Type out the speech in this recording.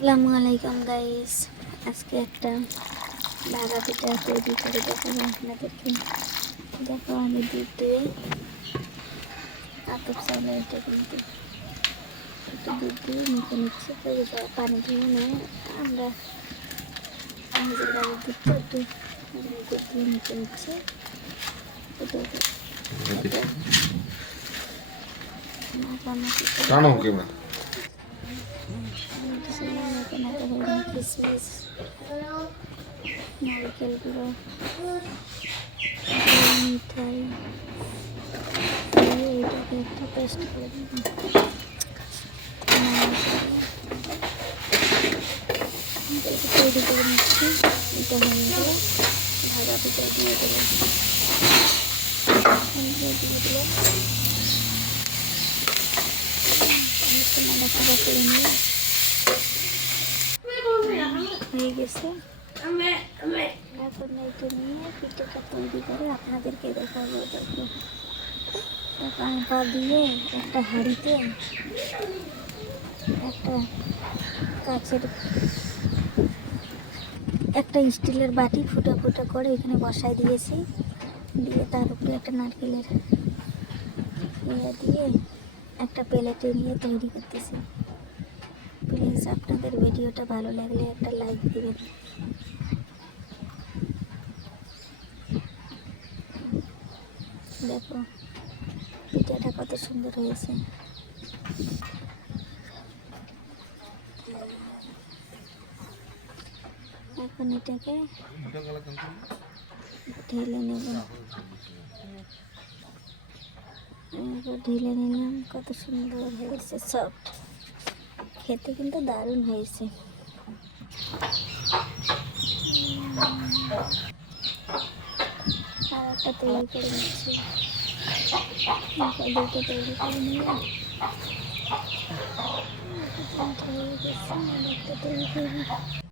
আসসালামু আলাইকুম গাইস, আজকে একটা ভাজা পিঠা তৈরি করে দেখাবো আপনাদেরকে। দেখো, আমি দুধ দিয়ে আতপ চাউলের এটা কিন্তু একটু দুধ দিয়ে মেখে নিচ্ছি। তৈরি করা পানি দিয়ে নিয়ে আমরা নিজের বাড়ির দুধটা একটু দুধ দিয়ে মেখে নিচ্ছি। কিশমিশ, নারকেল গুঁড়ো, মিঠাই দিয়ে এটাকে একটা পেস্ট করে দেব। তৈরি করে নিচ্ছি। এটা হয়ে গেলে ভাজা পিঠা দিয়ে দেবো। ভাজা করে নিয়ে হয়ে গেছে। এখন এটা নিয়ে পিঠাটা তৈরি করে আপনাদেরকে দেখাবো। আটা দিয়ে একটা হাঁড়িতে একটা কাচের একটা স্টিলের বাটি ফুটা ফুটা করে এখানে বসাই দিয়েছি। দিয়ে তার উপরে একটা নারকেলের দিয়ে একটা প্লেটে নিয়ে তৈরি করতেছি। প্লিজ আপনাদের ভিডিওটা ভালো লাগলে একটা লাইক দিবেন। দেখো পিঠাটা কত সুন্দর হয়েছে। এখন এটাকে ঢেলে নেব। ঢেলে নিলাম। কত সুন্দর হয়েছে, সফট, খেতে কিন্তু দারুণ হয়েছে। আর একটা তৈরি করে নিচ্ছি। দুটো তৈরি করে নিয়ে একটা তৈরি করবো।